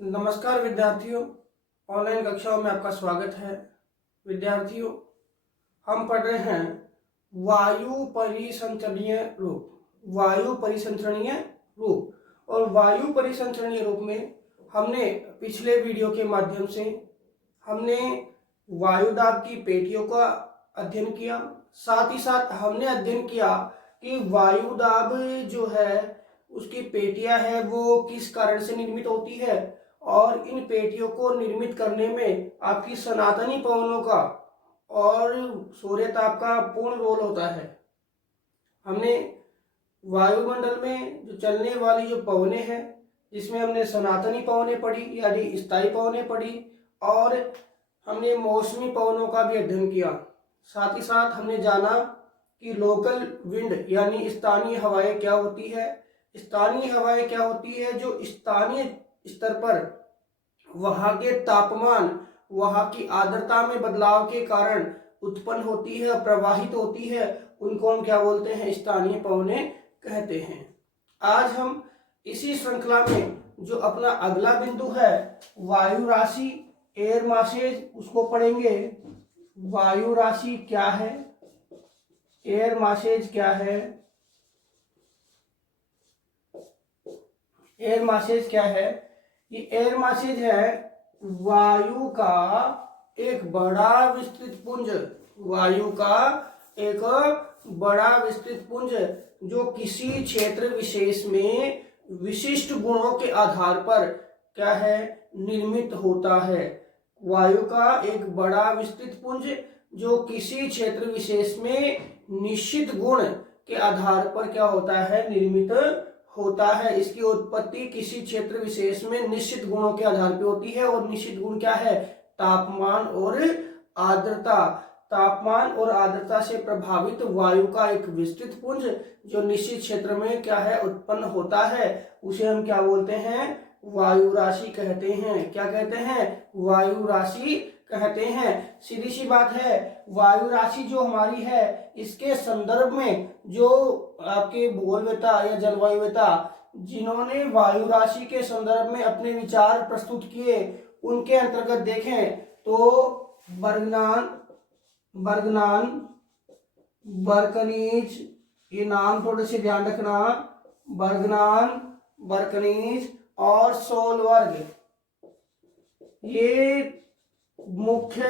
नमस्कार विद्यार्थियों, ऑनलाइन कक्षाओं में आपका स्वागत है। विद्यार्थियों, हम पढ़ रहे हैं वायु परिसंचरणीय रूप। वायु परिसंचरणीय रूप और वायु परिसंचरणीय रूप में हमने पिछले वीडियो के माध्यम से हमने वायुदाब की पेटियों का अध्ययन किया। साथ ही साथ हमने अध्ययन किया कि वायुदाब जो है उसकी पेटियां है वो किस कारण से निर्मित होती है और इन पेटियों को निर्मित करने में आपकी सनातनी पवनों का और सूर्यताप का पूर्ण रोल होता है। हमने वायुमंडल में जो चलने वाली जो पवनें हैं जिसमें हमने सनातनी पवनें पढ़ी यानी स्थायी पवनें पढ़ी और हमने मौसमी पवनों का भी अध्ययन किया। साथ ही साथ हमने जाना कि लोकल विंड यानी स्थानीय हवाएं क्या होती है। स्थानीय हवाएं क्या होती है जो स्थानीय स्तर पर वहां के तापमान, वहां की आर्द्रता में बदलाव के कारण उत्पन्न होती है, प्रवाहित होती है, उनको हम क्या बोलते हैं, स्थानीय पवनें कहते हैं। आज हम इसी श्रृंखला में जो अपना अगला बिंदु है वायु राशि, एयर मासेज, उसको पढ़ेंगे। वायु राशि क्या है, एयर मासेज क्या है। एयर मासेज क्या है? ये एयर मासेज है वायु का एक बड़ा विस्तृत पुंज। वायु का एक बड़ा विस्तृत पुंज जो किसी क्षेत्र विशेष में विशिष्ट गुणों के आधार पर क्या है, निर्मित होता है। वायु का एक बड़ा विस्तृत पुंज जो किसी क्षेत्र विशेष में निश्चित गुण के आधार पर क्या होता है, निर्मित होता है। इसकी उत्पत्ति किसी क्षेत्र विशेष में निश्चित गुणों के आधार पर होती है और निश्चित गुण क्या है, तापमान और आर्द्रता। तापमान और आर्द्रता से प्रभावित वायु का एक विस्तृत पुंज जो निश्चित क्षेत्र में क्या है, उत्पन्न होता है, उसे हम क्या बोलते हैं, वायु राशि कहते हैं। क्या कहते हैं? वायु राशि कहते हैं। सीधी सी बात है, वायु राशि जो हमारी है इसके संदर्भ में जो आपके भूगोलवेत्ता या जलवायुवेत्ता जिन्होंने वायु राशि के संदर्भ में अपने विचार प्रस्तुत किए उनके अंतर्गत देखें तो बर्गनान, बर्कनीज, ये नाम थोड़े से ध्यान रखना, बर्गनान, बर्कनीज और सोलबर्ग, ये मुख्य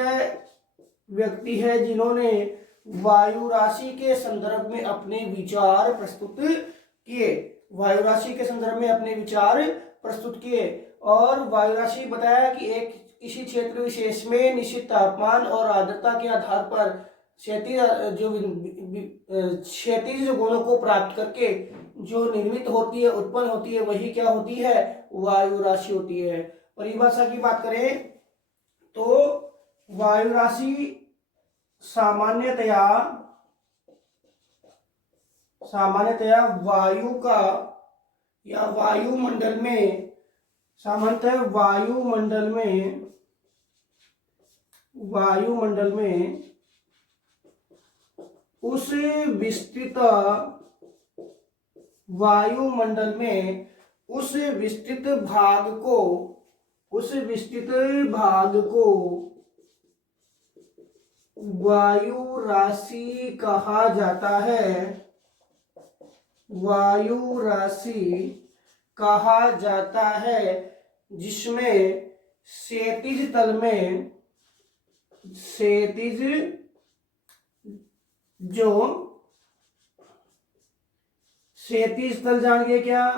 व्यक्ति है जिन्होंने वायु राशि के संदर्भ में अपने विचार प्रस्तुत किए। वायु राशि के संदर्भ में अपने विचार प्रस्तुत किए और वायु राशि बताया कि एक किसी क्षेत्र विशेष में निश्चित तापमान और आर्द्रता के आधार पर क्षैतिज गुणों को प्राप्त करके जो निर्मित होती है, उत्पन्न होती है, वही क्या होती है, वायु राशि होती है। परिभाषा की बात करें तो वायु राशि सामान्यतया वायु का या वायुमंडल में, सामान्यतः वायुमंडल में उस विस्तृत भाग को वायु राशि कहा जाता है। वायु राशि कहा जाता है जिसमें क्षैतिज तल में क्षैतिज तल जानिए क्या?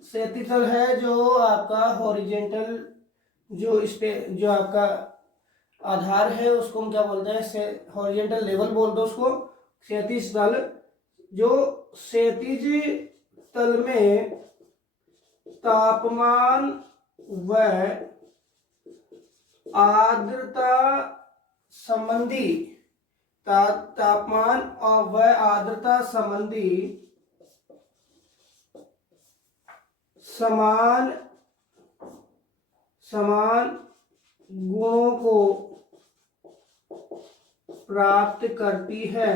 क्षैतिज तल है जो आपका हॉरिजेंटल जो आपका आधार है उसको हम क्या बोलते हैं, हॉरिजेंटल लेवल बोल दो उसको। क्षैतिज तल, जो क्षैतिज तल में तापमान व आर्द्रता संबंधी समान गुणों को प्राप्त करती है।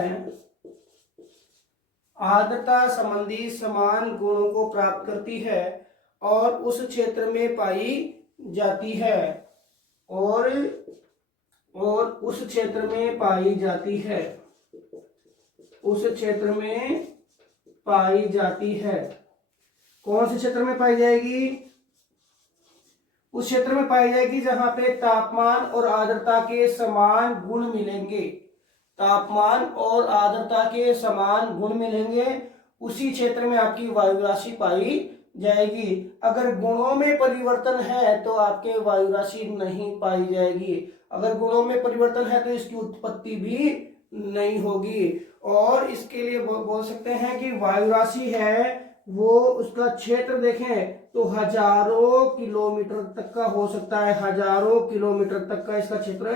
आर्द्रता संबंधी समान गुणों को प्राप्त करती है और उस क्षेत्र में पाई जाती है और उस क्षेत्र में पाई जाती है, उस क्षेत्र में पाई जाती है। कौन से क्षेत्र में पाई जाएगी? उस क्षेत्र में पाई जाएगी जहां पे तापमान और आर्द्रता के समान गुण मिलेंगे, तापमान और आर्द्रता के समान गुण मिलेंगे, उसी क्षेत्र में आपकी वायु राशि पाई जाएगी। अगर गुणों में परिवर्तन है तो आपके वायु राशि नहीं पाई जाएगी, अगर गुणों में परिवर्तन है तो इसकी उत्पत्ति भी नहीं होगी। और इसके लिए बोल सकते हैं कि वायु राशि है वो उसका क्षेत्र देखें तो हजारों किलोमीटर तक का हो सकता है, हजारों किलोमीटर तक का इसका क्षेत्र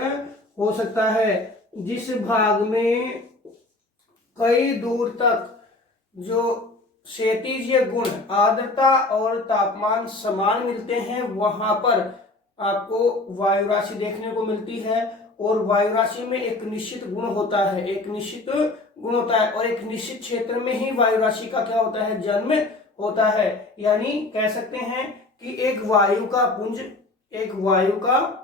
हो सकता है। जिस भाग में कई दूर तक जो क्षैतिज गुण आर्द्रता और तापमान समान मिलते हैं वहां पर आपको वायु राशि देखने को मिलती है। और वायु राशि में एक निश्चित गुण होता है, एक निश्चित गुण होता है और एक निश्चित क्षेत्र में ही वायु राशि का क्या होता है? जन्म होता है। यानी कह सकते हैं कि एक वायु का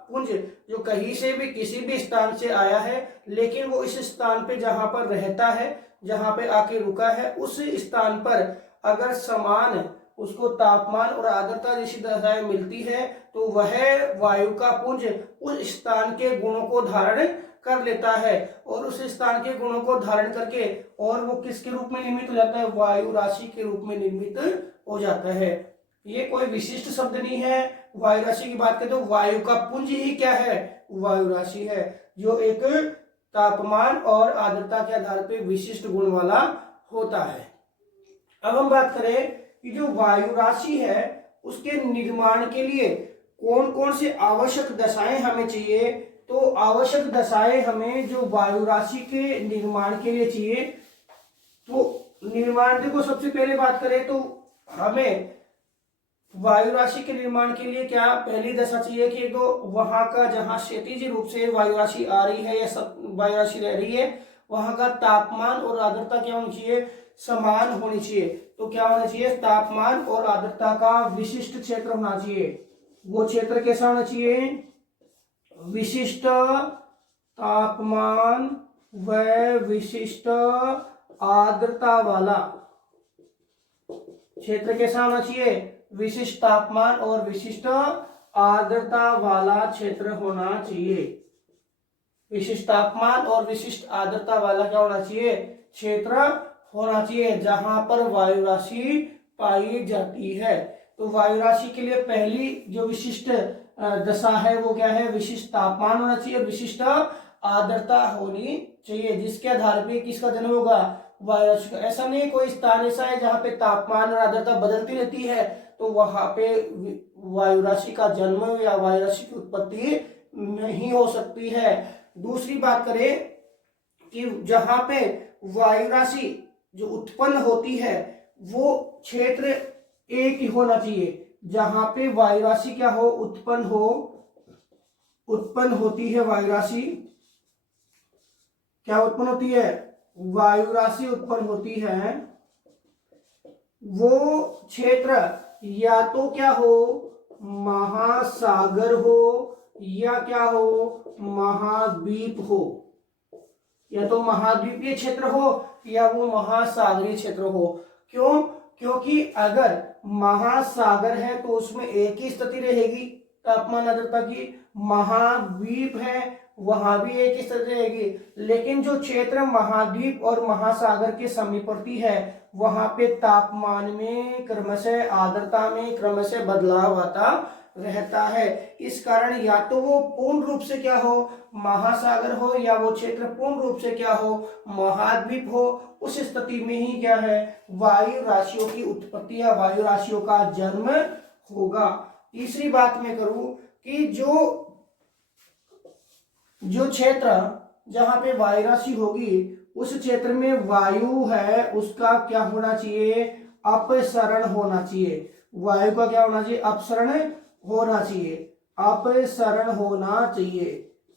पुंज जो कहीं से भी किसी भी स्थान से आया है, लेकिन वो इस स्थान पे जहां पर रहता है, जहां पे आके रुका है, उस स्थान पर अगर समान उसको तापमान और आर्द्रता जैसी दशाएं मिलती है तो वह वायु का पुंज उस स्थान के गुणों को धारण कर लेता है और उस स्थान के गुणों को धारण करके और वो किसके रूप में निर्मित हो जाता है? वायु राशि के रूप में निर्मित हो जाता है। ये कोई विशिष्ट शब्द नहीं है। वायु राशि की बात करें तो वायु का पुंज ही क्या है? वायु राशि है, जो एक तापमान और आर्द्रता के आधार पर विशिष्ट गुण वाला होता है। अब हम बात करें कि जो वायु राशि है उसके निर्माण के लिए कौन कौन से आवश्यक दशाएं हमें चाहिए। तो आवश्यक दशाएं हमें जो वायु राशि के निर्माण के लिए चाहिए, तो निर्माण देखो सबसे पहले बात करें तो हमें वायु राशि के निर्माण के लिए क्या पहली दशा चाहिए कि तो वहां का जहां क्षैतिज रूप से वायु राशि आ रही है या सब वायु राशि रह रही है वहां का तापमान और आर्द्रता क्या होनी चाहिए? समान होनी चाहिए। तो क्या होना चाहिए? तापमान और आर्द्रता का विशिष्ट क्षेत्र होना चाहिए। वो क्षेत्र कैसा होना चाहिए? विशिष्ट तापमान व विशिष्ट आर्द्रता वाला क्षेत्र कैसा होना चाहिए? विशिष्ट तापमान और विशिष्ट आर्द्रता वाला क्षेत्र होना चाहिए। विशिष्ट तापमान और विशिष्ट आर्द्रता वाला क्या होना चाहिए? क्षेत्र होना चाहिए जहां पर वायु राशि पाई जाती है। तो वायु राशि के लिए पहली जो विशिष्ट दशा है वो क्या है? विशिष्ट तापमान होना चाहिए, विशिष्ट आर्द्रता होनी चाहिए, जिसके आधार पे किसका जन्म होगा? वायु राशि का। ऐसा नहीं कोई स्थान ऐसा है जहाँ पे तापमान और आर्द्रता बदलती रहती है तो वहां पे वायु राशि का जन्म या वायु राशि की उत्पत्ति नहीं हो सकती है। दूसरी बात करें कि जहां पे वायु राशि जो उत्पन्न होती है वो क्षेत्र एक ही होना चाहिए। जहां पे वायु राशि क्या हो? उत्पन्न होती है वायु राशि। क्या उत्पन्न होती है? वायु राशि उत्पन्न होती है। वो क्षेत्र या तो क्या हो? महासागर हो या क्या हो? महाद्वीप हो। या तो महाद्वीपीय क्षेत्र हो या वो महासागरीय क्षेत्र हो। क्यों? क्योंकि अगर महासागर है तो उसमें एक ही स्थिति रहेगी तापमान आर्द्रता की। महाद्वीप है वहां भी एक ही स्थिति रहेगी। लेकिन जो क्षेत्र महाद्वीप और महासागर के समीपवर्ती है वहां पे तापमान में क्रमशः, आर्द्रता में क्रमशः बदलाव आता रहता है। इस कारण या तो वो पूर्ण रूप से क्या हो? महासागर हो या वो क्षेत्र पूर्ण रूप से क्या हो? महाद्वीप हो। उस स्थिति में ही क्या है? वायु राशियों की उत्पत्ति या वायु राशियों का जन्म होगा। तीसरी बात मैं करूं कि जो क्षेत्र जहां पे वायु राशि होगी उस क्षेत्र में वायु है उसका क्या होना चाहिए? अपसरण होना चाहिए। वायु का क्या होना चाहिए? अपसरण होना चाहिए, अपसरण होना चाहिए।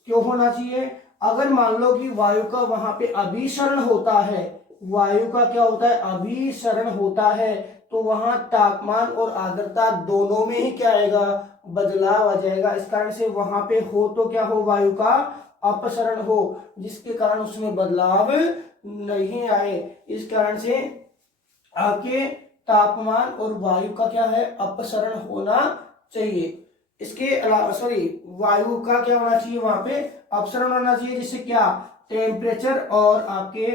क्यों होना चाहिए? अगर मान लो कि वायु का वहां पे अभिसरण होता है, वायु का क्या होता है? अभिसरण होता है, तो वहां तापमान और आर्द्रता दोनों में ही क्या आएगा, बदलाव आ जाएगा। इस कारण से वहां पे हो तो क्या हो, वायु का अपसरण हो, जिसके कारण उसमें बदलाव नहीं आए। इस कारण से आपके तापमान और वायु का क्या है, अपसरण होना चाहिए। इसके अलावा वायु का क्या होना चाहिए, वहां पे अपसरण होना चाहिए, जिससे क्या टेम्परेचर और आपके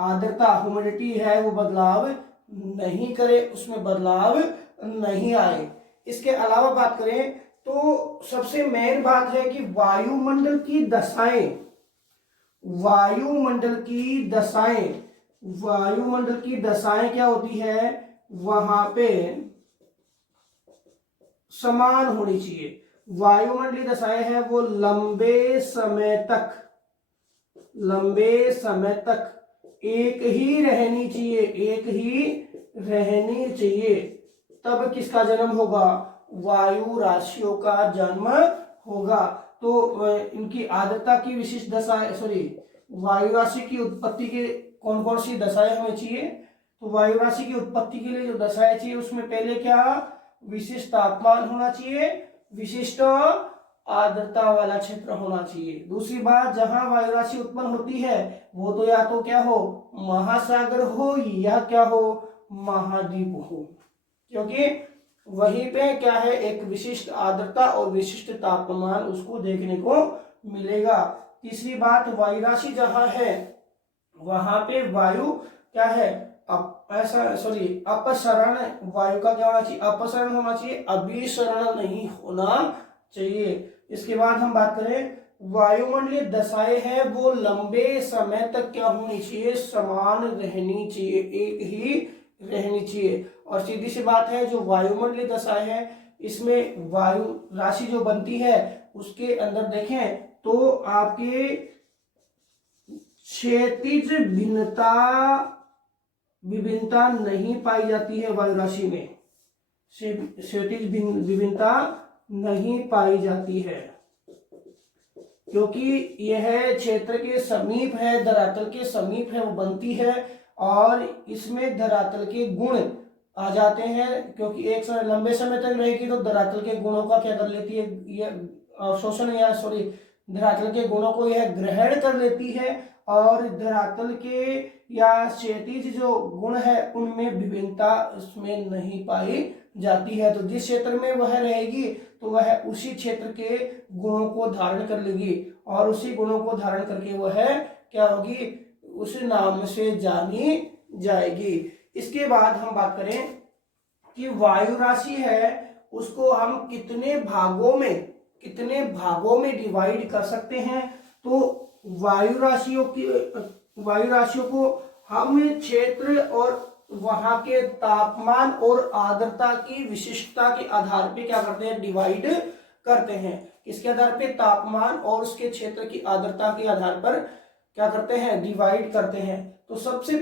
आर्द्रता ह्यूमिडिटी है वो बदलाव नहीं करे, उसमें बदलाव नहीं आए। इसके अलावा बात करें तो सबसे मेन बात है कि वायुमंडल की दशाएं, वायुमंडल की दशाएं, वायुमंडल की दशाएं क्या होती है, वहां पे समान होनी चाहिए। वायुमंडलीय दशाएं है वो लंबे समय तक एक ही रहनी चाहिए, एक ही रहनी चाहिए। तब किसका जन्म होगा, वायु राशियों का जन्म होगा। तो इनकी आर्द्रता की विशिष्ट दशाएं, वायु राशि की उत्पत्ति के कौन कौन सी दशाएं हमें चाहिए, तो वायु राशि की उत्पत्ति के लिए जो दशाएं चाहिए उसमें पहले क्या, विशिष्ट तापमान होना चाहिए, विशिष्ट आर्द्रता वाला क्षेत्र होना चाहिए। दूसरी बात, जहां वायु राशि उत्पन्न होती है वो तो या तो क्या हो, महासागर हो या क्या हो, महाद्वीप हो, क्योंकि वहीं पे क्या है, एक विशिष्ट आर्द्रता और विशिष्ट तापमान उसको देखने को मिलेगा। तीसरी बात, वायु राशि जहां है वहां पे वायु क्या है, अपसरण, वायु का क्या होना चाहिए, अपसरण होना चाहिए, अभिसरण नहीं होना चाहिए। इसके बाद हम बात करें, वायुमंडलीय दशाएं है वो लंबे समय तक क्या होनी चाहिए, समान रहनी चाहिए, एक ही रहनी चाहिए। और सीधी सी बात है, जो वायुमंडलीय दशाएं है इसमें वायु राशि जो बनती है उसके अंदर देखें तो आपके क्षैतिज विभिन्नता नहीं पाई जाती है, वायु राशि में क्षैतिज विभिन्नता नहीं पाई जाती है, क्योंकि यह क्षेत्र के समीप है, धरातल के समीप है वो बनती है, और इसमें धरातल के गुण आ जाते हैं, क्योंकि एक समय लंबे समय तक रहेगी तो धरातल के गुणों का क्या कर लेती है, ये अवशोषण धरातल के गुणों को यह ग्रहण कर लेती है, और धरातल के या क्षैतिज जो गुण है उनमें विभिन्नता उसमें नहीं पाई जाती है। तो जिस क्षेत्र में वह रहेगी तो वह उसी क्षेत्र के गुणों को धारण कर लेगी, और उसी गुणों को धारण करके वह क्या होगी, उस नाम से जानी जाएगी। इसके बाद हम बात करें कि वायु राशि है उसको हम कितने भागों में डिवाइड कर सकते हैं। तो वायु राशियों को हम क्षेत्र और वहां के तापमान और आर्द्रता की विशिष्टता के आधार पे क्या करते हैं, डिवाइड करते हैं। किसके आधार पे, तापमान और उसके क्षेत्र की आर्द्रता के आधार पर क्या करते हैं, डिवाइड करते हैं। तो सबसे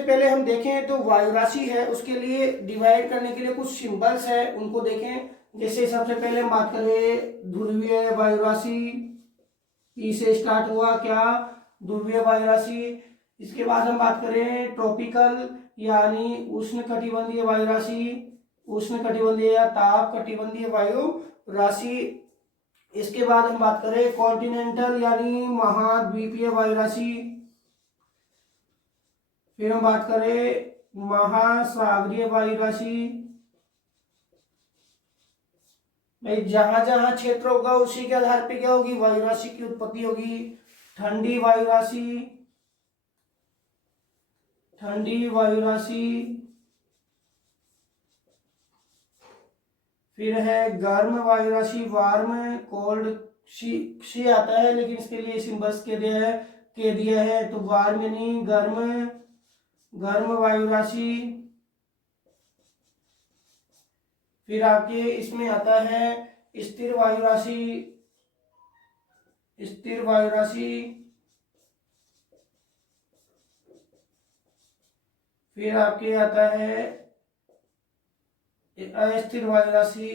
पहले हम देखें तो वायु राशि है उसके लिए डिवाइड करने के लिए कुछ सिंबल्स है, उनको देखें। जैसे सबसे पहले हम बात करें ध्रुवीय वायु राशि, ई से स्टार्ट हुआ क्या, ध्रुवीय वायु राशि। इसके बाद हम बात करें ट्रॉपिकल यानी उष्णकटिबंधीय वायु राशि, उष्णकटिबंधीय या ताप कटिबंधीय वायु राशि। इसके बाद हम बात करें कॉन्टिनेंटल यानी महाद्वीपीय वायु राशि। फिर हम बात करें महासागरीय वायु राशि। जहां जहां क्षेत्र होगा उसी के आधार पे क्या होगी, वायु राशि की उत्पत्ति होगी। ठंडी वायु राशि, फिर है गर्म वायु राशि, वार्म, कोल्ड, शी आता है लेकिन इसके लिए सिंबल्स के दिया है तो वार्म यानी गर्म वायु राशि। फिर आपके इसमें आता है स्थिर वायु राशि, फिर आपके आता है अस्थिर वायु राशि।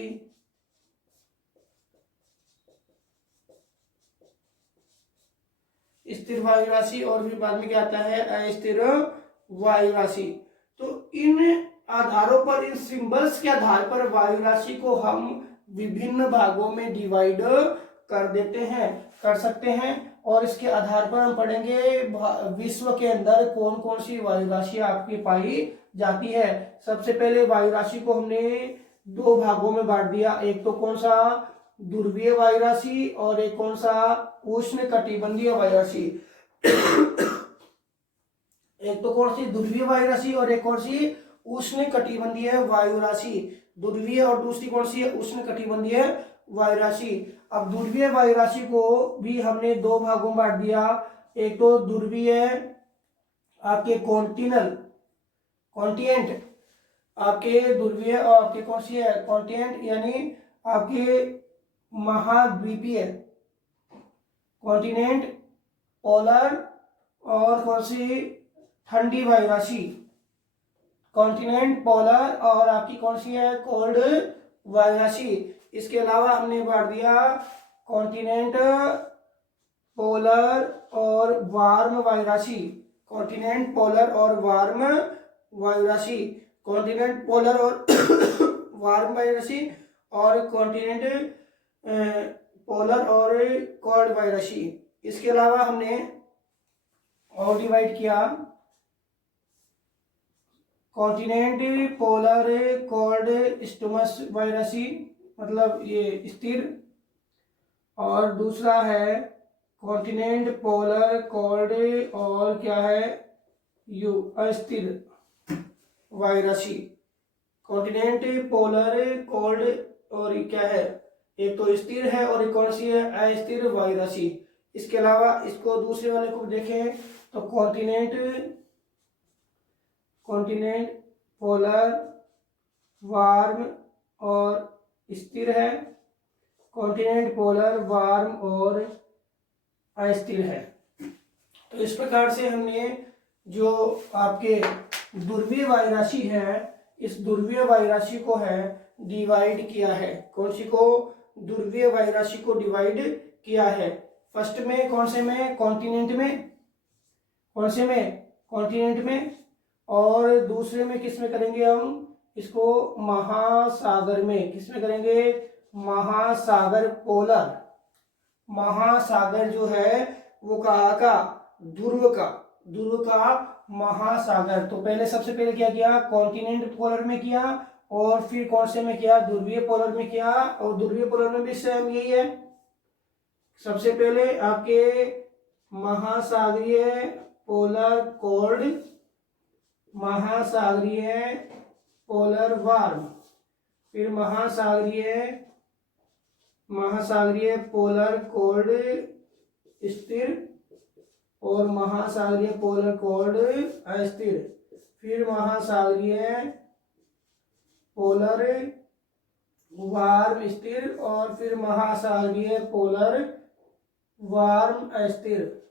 स्थिर वायु राशि और भी बाद में क्या आता है अस्थिर वायु राशि। तो इन आधारों पर, इन सिंबल्स के आधार पर वायु राशि को हम विभिन्न भागों में डिवाइड कर देते हैं, कर सकते हैं। और इसके आधार पर हम पढ़ेंगे विश्व के अंदर कौन कौन सी वायु राशि आपकी पाई जाती है। सबसे पहले वायु राशि को हमने दो भागों में बांट दिया, एक तो कौन सा ध्रुवीय वायु राशि और एक कौन सा उष्ण कटिबंधीय वायु राशि। एक तो कौन सी ध्रुवीय वायु राशि और एक कौन सी उष्ण कटिबंधीय वायु राशि। ध्रुवीय और दूसरी कौन सी है, उष्ण कटिबंधीय वायु राशि। अब ध्रुवीय वायु राशि को भी हमने दो भागों में बांट दिया, एक तो ध्रुवीय आपके कॉन्टिनेंट आपके ध्रुवीय और आपके कौन सी है कॉन्टिनेंट, यानी आपके महाद्वीपीय कॉन्टिनेंट, पोलर और कौन सी ठंडी वायु राशि, कॉन्टिनेंट, पोलर और आपकी कौन सी है कोल्ड वायु राशि। इसके अलावा हमने बांट दिया कॉन्टिनेंट, पोलर और वार्म वायु राशि, कॉन्टिनेंट, पोलर और वार्म वायु राशि, कॉन्टिनेंट, पोलर और वार्म वायु राशि और कॉन्टिनेंट, पोलर और कोल्ड वायु राशि। इसके अलावा हमने और डिवाइड किया कॉन्टिनेंट, पोलर, कोल्ड, स्टमस वायु राशि, मतलब ये स्थिर, और दूसरा है कॉन्टिनेंट, पोलर, कोल्ड और क्या है यू अस्थिर वायु राशि। कॉन्टिनेंट, पोलर, कोल्ड और क्या है, एक तो स्थिर है और एक कौन सी है अस्थिर वायु राशि। इसके अलावा इसको दूसरे वाले को देखें तो कॉन्टिनेंट, पोलर, वार्म और स्थिर है, कॉन्टिनेंट, पोलर, वार्म और अस्थिर है। तो इस प्रकार से हमने जो आपके ध्रुवीय वायु राशि है, इस ध्रुवीय वायु राशि को है डिवाइड किया है। कौन सी को, ध्रुवीय वायु राशि को डिवाइड किया है। फर्स्ट में कौन से में, कॉन्टिनेंट में, कौन से में कॉन्टिनेंट में, और दूसरे में किस में करेंगे हम इसको, महासागर में। किस में करेंगे, महासागर, पोलर। महासागर जो है वो कहाँ का, ध्रुव का महासागर। तो पहले सबसे पहले क्या किया, कॉन्टिनेंट पोलर में किया और फिर कौन से में किया, ध्रुवीय पोलर में किया। और ध्रुवीय पोलर में भी सेम यही है, सबसे पहले आपके महासागरीय पोलर कोल्ड, महासागरीय पोलर वार्म, फिर महासागरीय पोलर कोल्ड स्थिर और महासागरीय पोलर कोल्ड अस्थिर, फिर महासागरीय पोलर वार्म स्थिर और फिर महासागरीय पोलर वार्म अस्थिर।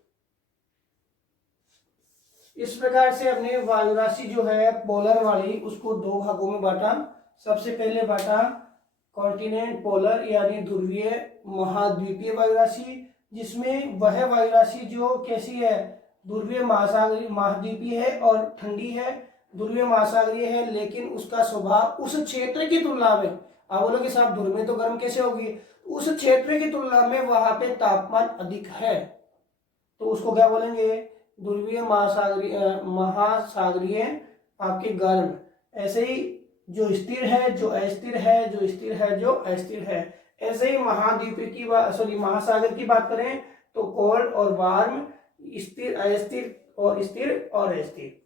इस प्रकार से हमने वायु राशि जो है पोलर वाली उसको दो भागों में बांटा। सबसे पहले बांटा कॉन्टिनेंट पोलर यानी ध्रुवीय महाद्वीपीय वायु राशि, जिसमें वह वायु राशि जो कैसी है, ध्रुवीय महासागरीय महाद्वीपीय है और ठंडी है, ध्रुवीय महासागरीय है, लेकिन उसका स्वभाव उस क्षेत्र की तुलना में, आप बोलोगे साहब ध्रुव में तो गर्म कैसे होगी, उस क्षेत्र की तुलना में वहां पे तापमान अधिक है, तो उसको क्या बोलेंगे, ध्रुवीय महासागरीय आपके गर्म। ऐसे ही जो स्थिर है, जो अस्थिर है, जो स्थिर है, जो अस्थिर है। ऐसे ही महाद्वीप की बात, सॉरी महासागर की बात करें तो कोल्ड और वार्म, स्थिर, अस्थिर और स्थिर और अस्थिर।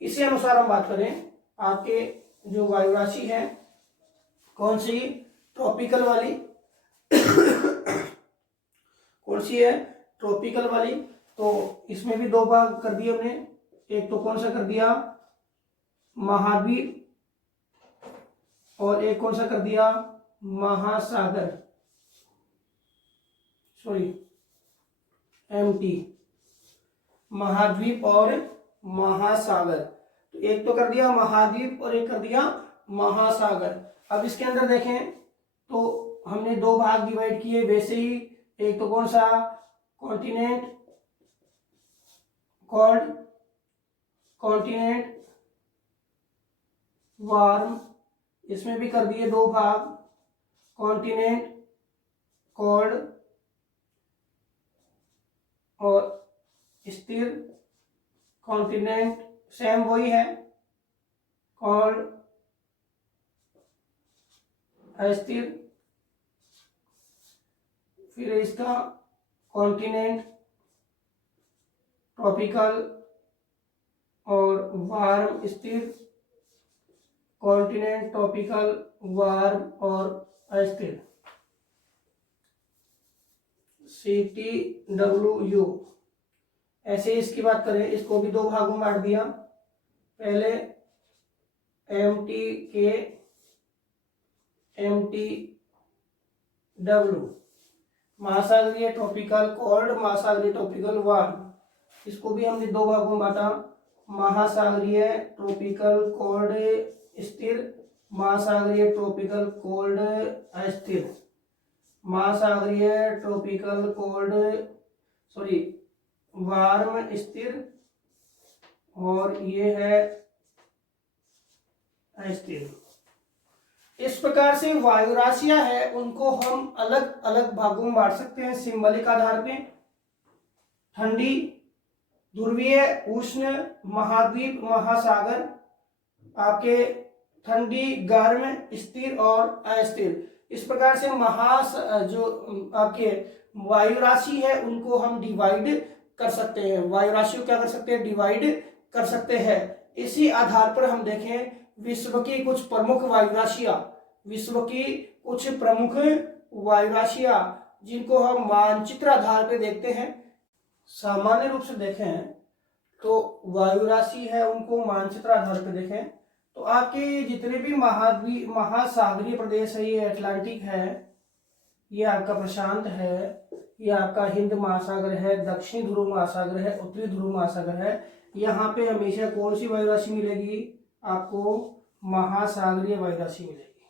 इसी अनुसार हम बात करें आपके जो वायु राशि है कौन सी, ट्रॉपिकल वाली कौन सी है, ट्रॉपिकल वाली। तो इसमें भी दो भाग कर दिए हमने, एक तो कौन सा कर दिया महाद्वीप और एक कौन सा कर दिया महासागर, सॉरी एमटी, महाद्वीप और महासागर। तो एक तो कर दिया महाद्वीप और एक कर दिया महासागर। अब इसके अंदर देखें तो हमने दो भाग डिवाइड किए वैसे ही, एक तो कौन सा कॉन्टिनेंट कॉल्ड, कॉन्टिनेंट वार्म, इसमें भी कर दिए दो भाग, कॉन्टिनेंट कोल्ड और स्थिर, कॉन्टिनेंट सेम वही है, कोल्ड अस्थिर, फिर इसका कॉन्टिनेंट ट्रॉपिकल और वार्म स्थिर, कॉन्टिनेंट ट्रॉपिकल वार्म और अस्थिर, CTWU। ऐसे इसकी बात करें, इसको भी दो भागों में बांट दिया, पहले MTK MTW, महासागरीय ट्रॉपिकल कोल्ड, महासागरीय ट्रॉपिकल वार्म। इसको भी हमने दो भागों में बांटा, महासागरीय ट्रॉपिकल कोल्ड स्थिर, महासागरीय ट्रॉपिकल कोल्ड अस्थिर, महासागरीय ट्रॉपिकल कोल्ड वार्म स्थिर, और ये है अस्थिर। इस प्रकार से वायु राशियां है उनको हम अलग अलग भागों में बांट सकते हैं सिंबलिक आधार पे। ठंडी, ध्रुवीय, उष्ण, महाद्वीप, महासागर, आपके ठंडी, गर्म, स्थिर और अस्थिर। इस प्रकार से जो आपके वायु राशि है उनको हम डिवाइड कर सकते हैं, वायु राशि को क्या कर सकते हैं, डिवाइड कर सकते हैं। इसी आधार पर हम देखें विश्व की कुछ प्रमुख वायु राशियां, विश्व की कुछ प्रमुख वायु राशियां जिनको हम मानचित्र आधार पर देखते हैं। सामान्य रूप से देखें तो वायु राशि है उनको मानचित्र आधार पर देखें तो आपके जितने भी महाद्वीप महासागरीय प्रदेश है, ये अटलांटिक है, ये आपका प्रशांत है, ये आपका हिंद महासागर है, दक्षिणी ध्रुव महासागर है, उत्तरी ध्रुव महासागर है। यहाँ पे हमेशा कौन सी वायु राशि मिलेगी आपको, महासागरीय वायु राशि मिलेगी।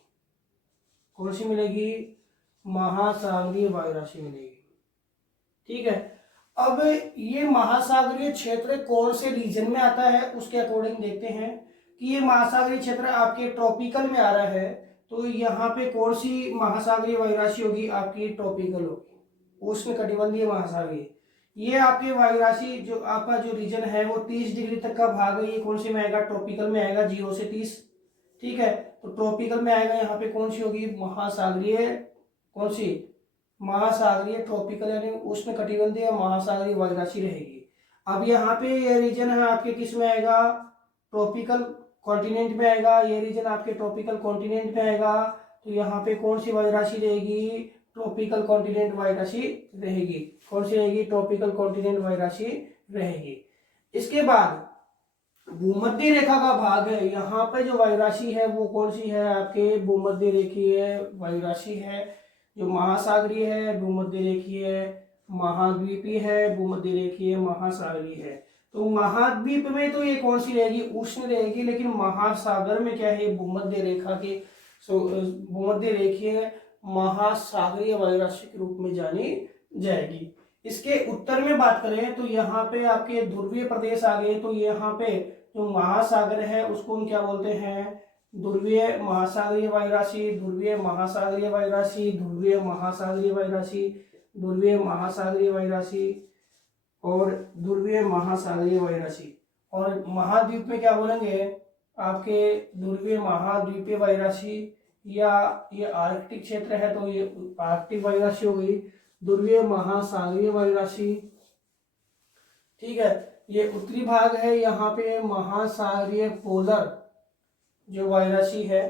कौन सी मिलेगी, महासागरीय वायु राशि मिलेगी। ठीक है, अब ये महासागरीय क्षेत्र कौन से रीजन में आता है उसके अकॉर्डिंग देखते हैं कि ये महासागरीय क्षेत्र आपके ट्रॉपिकल में आ रहा है, तो यहाँ पे कौन सी महासागरीय वायु राशि होगी, आपकी ट्रॉपिकल होगी, उष्ण कटिबंधीय महासागरीय। ये आपकी वायु राशि जो आपका जो रीजन है वो 30 डिग्री तक का भाग है, ये कौन सी में आएगा, ट्रॉपिकल में आएगा, 0 से 30। ठीक है, तो ट्रॉपिकल में आएगा, यहाँ पे कौन सी होगी, महासागरीय, कौन सी, महासागरीय ट्रॉपिकल यानी उष्ण कटिबंधीय महासागरीय वायु राशि रहेगी। अब यहाँ पे ये रीजन है आपके किस में आएगा, ट्रॉपिकल कॉन्टिनेंट में आएगा, ये रीजन आपके ट्रॉपिकल कॉन्टिनेंट में आएगा, तो यहाँ पे कौन सी वायु राशि रहेगी, ट्रॉपिकल कॉन्टिनेंट वायु राशि रहेगी। कौन सी रहेगी, ट्रॉपिकल कॉन्टिनेंट वायु राशि रहेगी। इसके बाद भूमध्य रेखा का भाग है, यहाँ पे जो वायु राशि है वो कौन सी है, आपके भूमध्य रेखीय वायु राशि है, जो महासागरीय है, भूमध्य रेखीय, महाद्वीपीय है, भूमध्य रेखीय, महासागरीय है। तो महाद्वीप में तो ये कौन सी रहेगी, उष्ण रहेगी, लेकिन महासागर में क्या है, भूमध्य रेखा के भूमध्य रेखीय महासागरीय वायु राशि के रूप में जानी जाएगी। इसके उत्तर में बात करें तो यहाँ पे आपके ध्रुवीय प्रदेश आ गए, तो यहाँ पे जो महासागर है उसको हम क्या बोलते हैं, ध्रुवीय महासागरीय वायु राशि, ध्रुवीय महासागरीय वायु राशि, ध्रुवीय महासागरीय वायु राशि, ध्रुवीय महासागरीय वायु राशि और ध्रुवीय महासागरीय वायु राशि। और महाद्वीप में क्या बोलेंगे, आपके ध्रुवीय महाद्वीपीय वायु राशि, या ये आर्कटिक क्षेत्र है तो ये आर्कटिक वायु राशि हो गई, ध्रुवीय महासागरीय वायु राशि। ठीक है, ये उत्तरी भाग है, यहाँ पे महासागरीय पोलर जो वायु राशि है,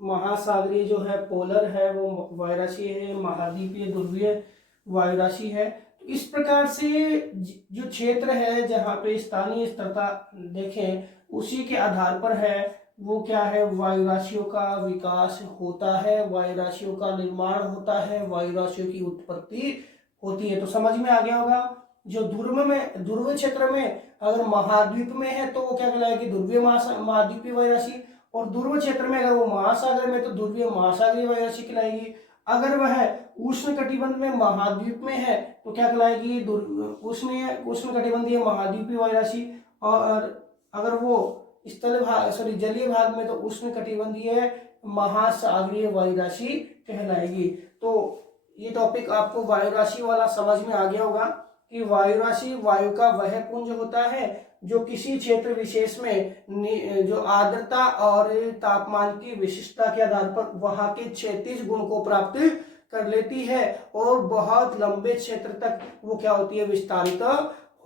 महासागरीय जो है पोलर है वो वायु राशि है, महाद्वीपीय ध्रुवीय वायु राशि है। तो इस प्रकार से जो क्षेत्र है जहाँ पे स्थानीय स्थिरता देखें उसी के आधार पर है वो क्या है, वायु राशियों का विकास होता है, वायु राशियों का निर्माण होता है, वायु राशियों की उत्पत्ति होती है। तो समझ में आ गया होगा, जो ध्रुव क्षेत्र में अगर महाद्वीप में है तो वो क्या कहलाएगी, ध्रुवीय महाद्वीपीय वायु राशि, और ध्रुव क्षेत्र में अगर वो महासागर में तो ध्रुवीय महासागरीय वायु राशि कहलाएगी। अगर वह उष्ण कटिबंध में महाद्वीप में है तो क्या कहलाएगी, उष्ण कटिबंधीय महाद्वीपीय वायु राशि। और अगर वो स्थल भाग सॉरी जलीय भाग में तो उष्णकटिबंधीय महासागरीय वायु राशि कहलाएगी। तो ये टॉपिक आपको वायु राशि वाला समझ में आ गया होगा कि वायु राशि वायु का वह पुंज होता है जो किसी क्षेत्र विशेष में जो आर्द्रता और तापमान की विशिष्टता के आधार पर वहां के क्षैतिज गुण को प्राप्त कर लेती है और बहुत लंबे क्षेत्र तक वो क्या होती है, विस्तारित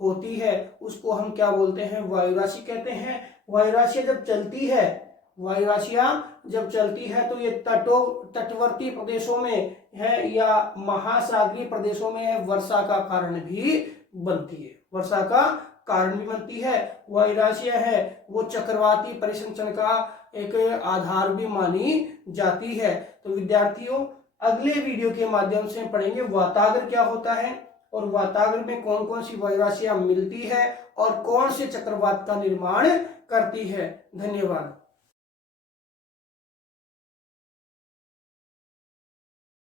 होती है। उसको हम क्या बोलते हैं, वायु राशि कहते हैं। वायु राशि जब चलती है, वायु राशियां जब चलती है तो ये तटवर्ती प्रदेशों में है या महासागरीय प्रदेशों में वर्षा का कारण भी बनती है, वर्षा का कारण भी बनती है। वायु राशियां है वो चक्रवाती परिसंचरण का एक आधार भी मानी जाती है। तो विद्यार्थियों अगले वीडियो के माध्यम से पढ़ेंगे वातागर क्या होता है और वातागर में कौन कौन सी वायु राशियां मिलती है और कौन से चक्रवात का निर्माण करती है। धन्यवाद।